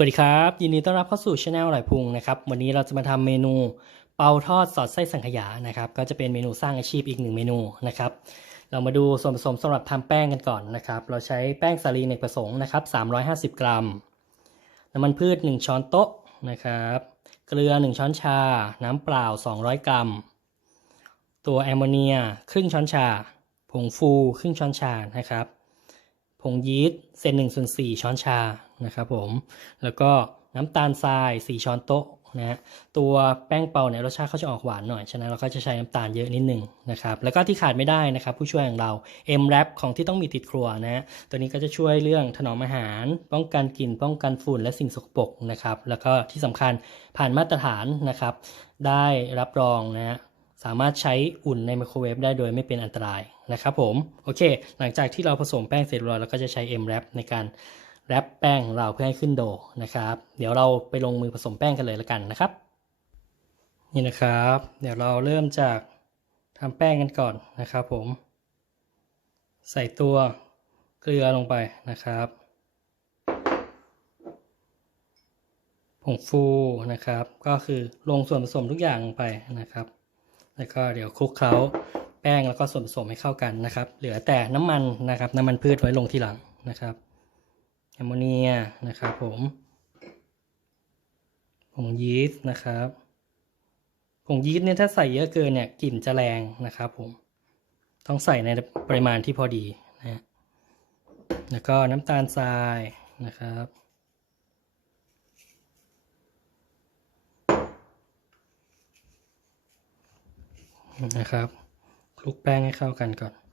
สวัสดีครับ ยินดีต้อนรับเข้าสู่ช anel อร่อยพุงนะครับวันนี้เราจะมาทำเมนูเปาทอดสอดไส้สังขยานะครับก็จะเป็นเมนูสร้างอาชีพอีกหนึ่งเมนูนะครับเรามาดูส่วนผสมสำหรับทำแป้งกันก่อนนะครับเราใช้แป้งสาลีเนกประสงค์นะครับ350 กรัม น้ำมันพืช 1 ช้อนโต๊ะนะครับเกลือ 1 ช้อนชา น้ำเปล่า 200 กรัม ตัวแอมโมเนียครึ่งช้อนชา ผงฟูครึ่งช้อนชานะครับผงยีสต์เศษหนึ่งส่วนสี่ช้อนชา นะครับผมแล้วก็น้ำตาลทราย 4 ช้อนโต๊ะนะฮะตัวแป้งเปาเนี่ยรสชาติเขาจะออกหวานหน่อย ฉะนั้นเราก็จะใช้น้ำตาลเยอะนิดนึงนะครับแล้วก็ที่ขาดไม่ได้นะครับผู้ช่วยของเรา M Wrap ของที่ต้องมีติดครัวนะฮะตัวนี้ก็จะช่วยเรื่องถนอมอาหาร ป้องกันกลิ่นป้องกันฝุ่นและสิ่งสกปรกนะครับแล้วก็ที่สำคัญผ่านมาตรฐานนะครับได้รับรองนะฮะสามารถใช้อุ่นในไมโครเวฟได้โดยไม่เป็นอันตรายนะครับผมโอเค หลังจากที่เราผสมแป้งเสร็จเรียบร้อยเราก็จะใช้ M wrap ในการ แรปแป้งของเราเพื่อให้ขึ้นโดนะครับ เดี๋ยวเราไปลงมือผสมแป้งกันเลยละกันนะครับ นี่นะครับ เดี๋ยวเราเริ่มจากทำแป้งกันก่อนนะครับ ผม ใส่ตัวเกลือลงไปนะครับ ผงฟูนะครับ ก็คือลงส่วนผสมทุกอย่างลงไปนะครับ แล้วก็เดี๋ยวคลุกเคล้าแป้งแล้วก็ส่วนผสมให้เข้ากันนะครับ เหลือแต่น้ำมันนะครับ น้ำมันพืชไว้ลงทีหลังนะครับ แอมโมเนียนะครับผมผงยีสต์นะครับผงยีสต์เนี่ยถ้าใส่เยอะเกินเนี่ยกลิ่นจะแรงนะครับผมต้องใส่ในปริมาณที่พอดีนะฮะแล้วก็น้ำตาลทรายนะครับนะครับคลุกแป้งให้เข้ากันก่อน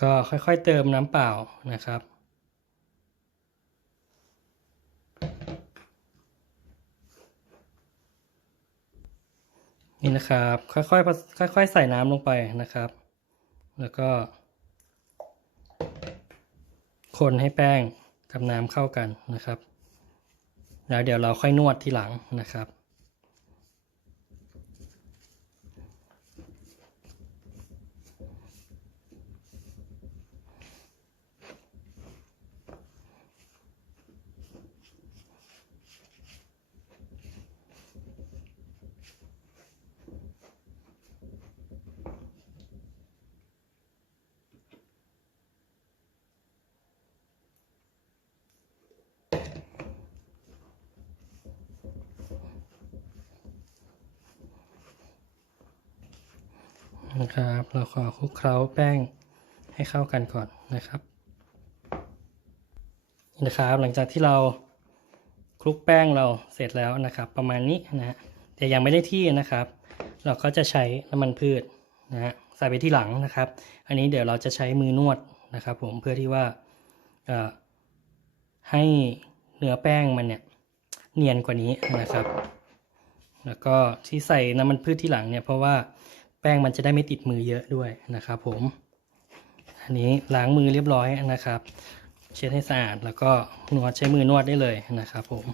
ก็ค่อยๆเติมน้ำเปล่านะครับ นี่นะครับค่อยๆค่อยๆใส่น้ำลงไปนะครับ แล้วก็ คนให้แป้งกับน้ำเข้ากันนะครับ แล้วเดี๋ยวเราค่อยนวดทีหลังนะครับ นะครับ เราขอคลุกเคล้าแป้งให้เข้ากันก่อนนะครับนะครับ หลังจากที่เราคลุกแป้งเราเสร็จแล้วนะครับ ประมาณนี้นะฮะแต่ยังไม่ได้ที่นะครับ เราก็จะใช้น้ำมันพืชนะฮะใส่ไปที่หลังนะครับ อันนี้เดี๋ยวเราจะใช้มือนวดนะครับ ผมเพื่อที่ว่าให้เนื้อแป้งมันเนี่ยเนียนกว่านี้นะครับ แล้วก็ที่ใส่น้ำมันพืชที่หลังเนี่ยเพราะว่า แป้งมันจะได้ไม่ติดมือเยอะด้วยนะครับผม อันนี้ล้างมือเรียบร้อยนะครับ เช็ดให้สะอาดแล้วก็นวดใช้มือนวดได้เลยนะครับผม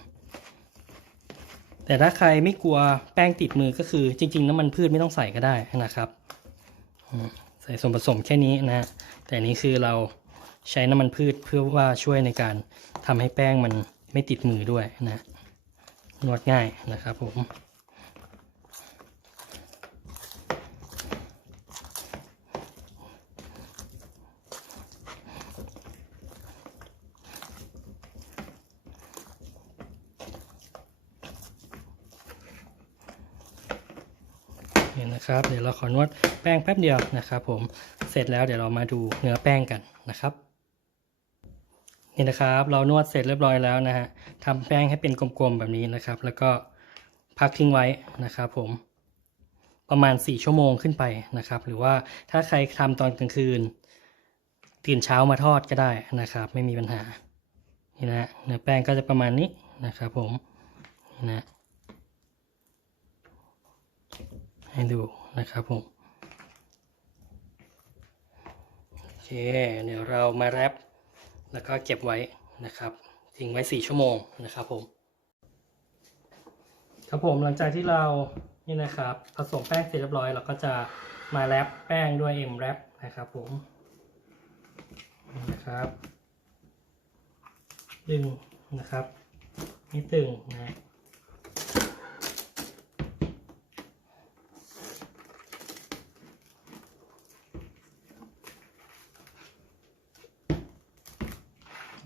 แต่ถ้าใครไม่กลัวแป้งติดมือก็คือจริง ๆ น้ำมันพืชไม่ต้องใส่ก็ได้นะครับ ใส่ส่วนผสมแค่นี้นะแต่อันนี้คือเราใช้น้ำมันพืชเพื่อว่าช่วยในการทำให้แป้งมันไม่ติดมือด้วยนะนวดง่ายนะครับผม นะครับ เดี๋ยวเราขอนวดแป้งแป๊บเดียวนะครับ ผมเสร็จแล้วเดี๋ยวเรามาดูเนื้อแป้งกันนะครับนี่นะครับ เรานวดเสร็จเรียบร้อยแล้วนะฮะทำแป้งให้เป็นกลมๆแบบนี้นะครับ แล้วก็พักทิ้งไว้นะครับ ผมประมาณ 4 ชั่วโมงขึ้นไปนะครับ หรือว่าถ้าใครทำตอนกลางคืน ตื่นเช้ามาทอดก็ได้นะครับ ไม่มีปัญหานี่นะเนื้อแป้งก็จะประมาณนี้นะครับ ผมนี่นะ ให้ดูนะครับผมโอเคเดี๋ยวเรามาแรปแล้วก็เก็บไว้นะครับทิ้งไว้ 4 ชั่วโมงนะครับผมครับผมหลังจากที่เรานี่นะครับ ผสมแป้งเสร็จเรียบร้อยเราก็จะมาแรปแป้งด้วย M wrap นะครับผมนี่นะครับ ดึงนะครับ นี่ตึงนะ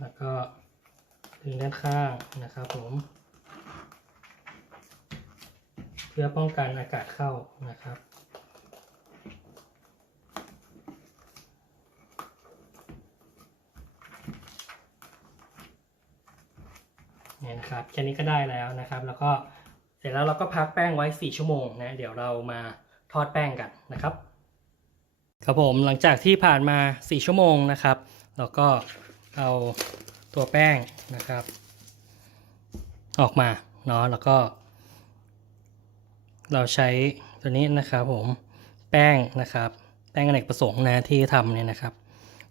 แล้วก็ ด้านข้างนะครับผม เพื่อป้องกันอากาศเข้านะครับ เนี่ยนะครับแค่นี้ก็ได้แล้วนะครับ แล้วก็เสร็จแล้วเราก็พักแป้งไว้ 4 ชั่วโมงนะ เดี๋ยวเรามาทอดแป้งกันนะครับ ครับผมหลังจากที่ผ่านมา 4 ชั่วโมงนะครับ เราก็เอา ตัวแป้งนะครับ ออกมาเนาะแล้วก็ เราใช้ตัวนี้นะครับผมแป้งนะครับ แป้งอเนกประสงค์นะที่ทำเนี่ยนะครับ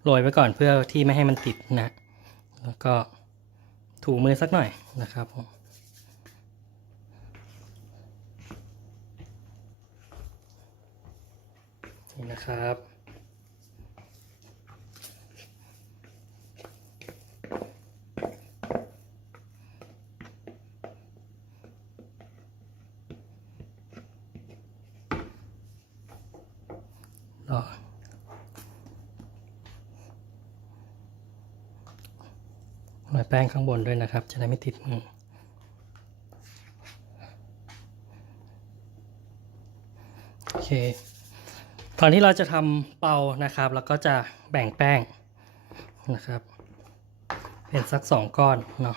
โรยไว้ก่อนเพื่อที่ไม่ให้มันติดนะแล้วก็ถูมือสักหน่อยนะครับผมนี่นะครับ ป้งข้างบนด้วยนะครับ จะได้ไม่ติดมือโอเคก่อนที่เราจะทำเป่านะครับเราก็จะแบ่งแป้งนะครับ เป็นสักสองก้อนเนาะ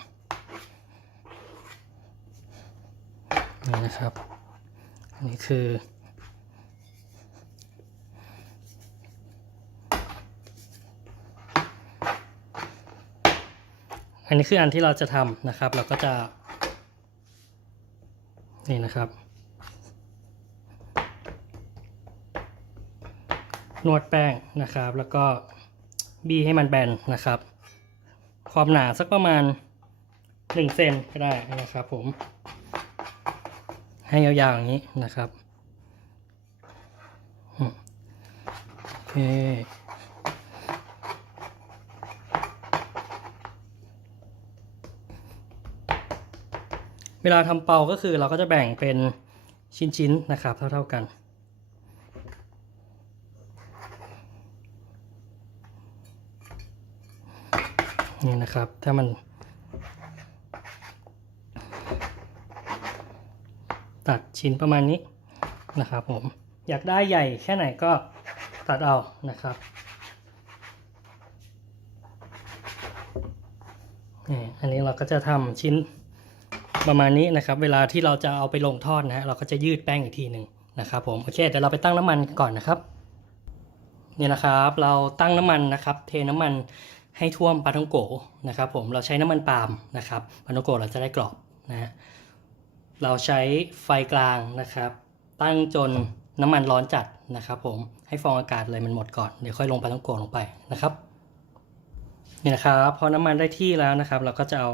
นี่นะครับอันนี้คือ อันนี้คืออันที่เราจะทำนะครับ เราก็จะนี่นะครับ นวดแป้งนะครับ แล้วก็บี้ให้มันแบนนะครับ ความหนาสักประมาณ1เซนก็ได้นะครับผม ให้ยาวๆอย่างนี้นะครับโอเค เวลาทำเป่าก็คือเราก็จะแบ่งเป็นชิ้นๆนะครับเท่าๆกัน นี่นะครับถ้ามันตัดชิ้นประมาณนี้นะครับผมอยากได้ใหญ่แค่ไหนก็ตัดเอานะครับนี่อันนี้เราก็จะทำชิ้น ประมาณนี้นะครับ เวลาที่เราจะเอาไปลงทอดนะฮะเราก็จะยืดแป้งอีกทีหนึ่งนะครับผมโอเคเดี๋ยวเราไปตั้งน้ำมันก่อนนะครับนี่นะครับเราตั้งน้ำมันนะครับ เทน้ำมันให้ท่วมปลาท่องโกนะครับ ผมเราใช้น้ำมันปาล์มนะครับปลาท่องโกเราจะได้กรอบนะฮะเราใช้ไฟกลางนะครับ ตั้งจนน้ำมันร้อนจัดนะครับ ผมให้ฟองอากาศเลยมันหมดก่อนเดี๋ยวค่อยลงปลาท่องโกลงไปนะครับนี่นะครับพอน้ำมันได้ที่แล้วนะครับ เราก็จะเอา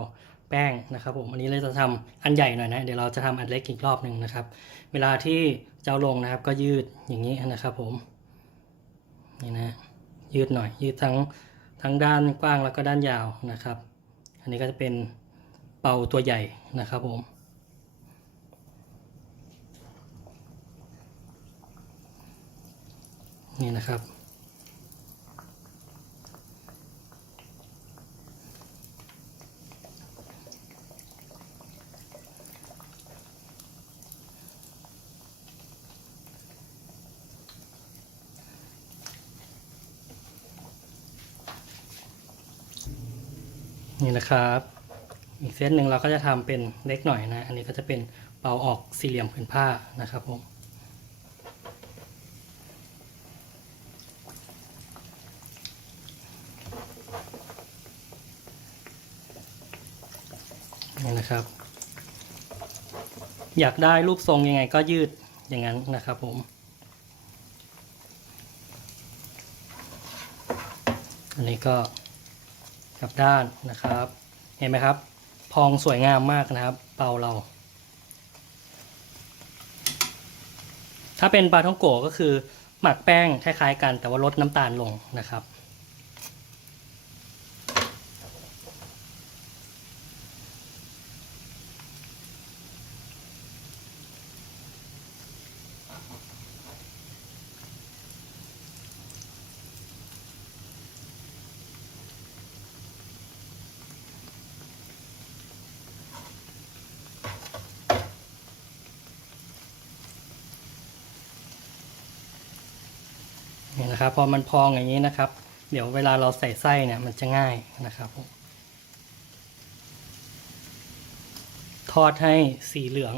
แป้งนะครับผมอันนี้เราจะทำอันใหญ่หน่อยนะเดี๋ยวเราจะทำอันเล็กอีกรอบหนึ่งนะครับ เวลาที่จะเอาลงนะครับก็ยืดอย่างนี้นะครับผมนี่นะยืดหน่อยยืดทั้งทั้งด้านกว้างแล้วก็ด้านยาวนะครับ อันนี้ก็จะเป็นเป่าตัวใหญ่นะครับผมนี่นะครับ นี่นะครับ อีกเซตหนึ่งเราก็จะทำเป็นเล็กหน่อยนะ อันนี้ก็จะเป็นเป่าออกสี่เหลี่ยมผืนผ้านะครับผมนี่นะครับ อยากได้รูปทรงยังไงก็ยืดอย่างนั้นนะครับผม อันนี้ก็ กลับด้านนะครับ เห็นไหมครับ พองสวยงามมากนะครับ เปาเรา ถ้าเป็นปลาท่องโกก็คือ หมักแป้งคล้ายๆกันแต่ว่าลดน้ำตาลลงนะครับ นะครับ พอมันพองอย่างนี้นะครับ เดี๋ยวเวลาเราใส่ไส้เนี่ยมันจะง่ายนะครับทอดให้สีเหลือง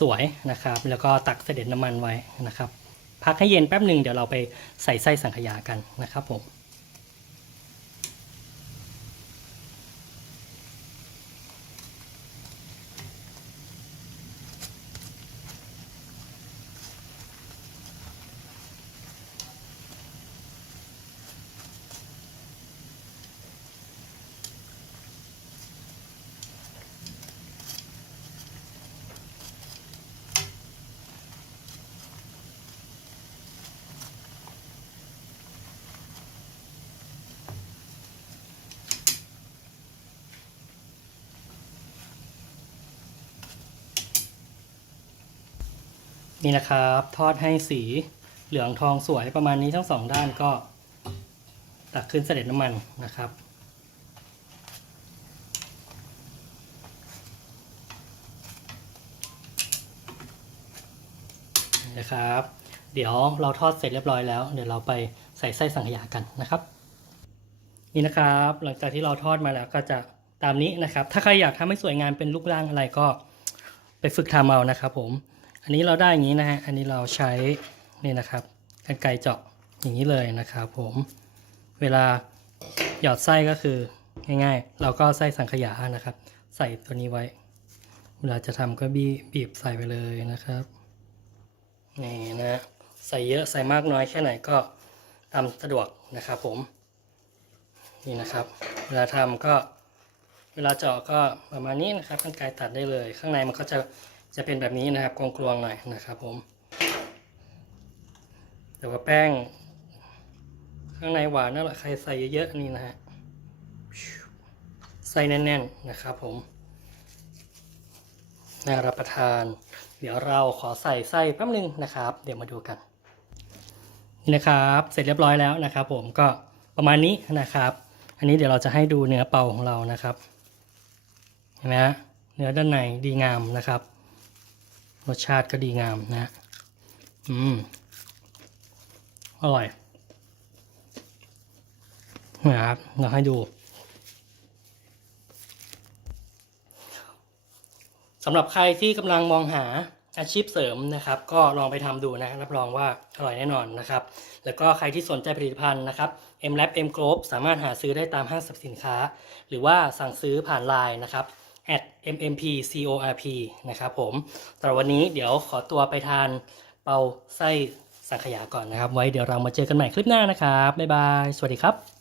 สวยนะครับ แล้วก็ตักเสด็จน้ำมันไว้นะครับ พักให้เย็นแป๊บหนึ่งเดี๋ยวเราไปใส่ไส้สังขยากันนะครับผม นี่นะครับ ทอดให้สีเหลืองทองสวยประมาณนี้ทั้งสองด้านก็ ตักขึ้นเสด็จน้ำมันนะครับ นะครับ เดี๋ยวเราทอดเสร็จเรียบร้อยแล้ว เดี๋ยวเราไปใส่ไส้สังขยากันนะครับ นี่นะครับ หลังจากที่เราทอดมาแล้วก็จะตามนี้นะครับ ถ้าใครอยากทำให้สวยงามเป็นรูปร่างอะไรก็ไปฝึกทำเอานะครับผม อันนี้เราได้อย่างนี้นะฮะ อันนี้เราใช้นี่นะครับกันไกรเจาะอย่างนี้เลยนะครับผม เวลาหยอดไส้ก็คือง่ายๆ เราก็ไส้สังขยานะครับ ใส่ตัวนี้ไว้ เวลาจะทำก็บีบีบใส่ไปเลยนะครับนี่นะใส่เยอะใส่มากน้อยแค่ไหนก็ตามสะดวกนะครับผม นี่นะครับ เวลาทำก็เวลาเจาะก็ประมาณนี้นะครับกันไกรตัดได้เลย ข้างในมันก็จะ จะเป็นแบบนี้นะครับกลวงๆหน่อยนะครับผมแต่ว่าแป้ง ข้างในหวานนั่นแหละใครใส่เยอะๆนี่นะฮะใส่แน่นๆนะครับผมน่ารับประทาน เดี๋ยวเราขอใส่ไส้แป๊บนึงนะครับ เดี๋ยวมาดูกัน นี่นะครับเสร็จเรียบร้อยแล้วนะครับ ผมก็ประมาณนี้นะครับ อันนี้เดี๋ยวเราจะให้ดูเนื้อเปาของเรานะครับ เห็นไหมฮะเนื้อด้านในดีงามนะครับ รสชาติก็ดีงามนะ อืม อร่อยนะครับเราให้ดูสำหรับใครที่กำลังมองหาอาชีพเสริมนะครับ ก็ลองไปทำดูนะรับรองว่าอร่อยแน่นอนนะครับ แล้วก็ใครที่สนใจผลิตภัณฑ์นะครับ M Lab M Group สามารถหาซื้อได้ตามห้างสรรพสินค้า หรือว่าสั่งซื้อผ่านไลน์นะครับ at mmp.corp นะครับผมแต่วันนี้เดี๋ยวขอตัวไปทานเปาไส้สังขยาก่อนนะครับ ไว้เดี๋ยวเรามาเจอกันใหม่คลิปหน้านะครับ บ๊ายบาย สวัสดีครับ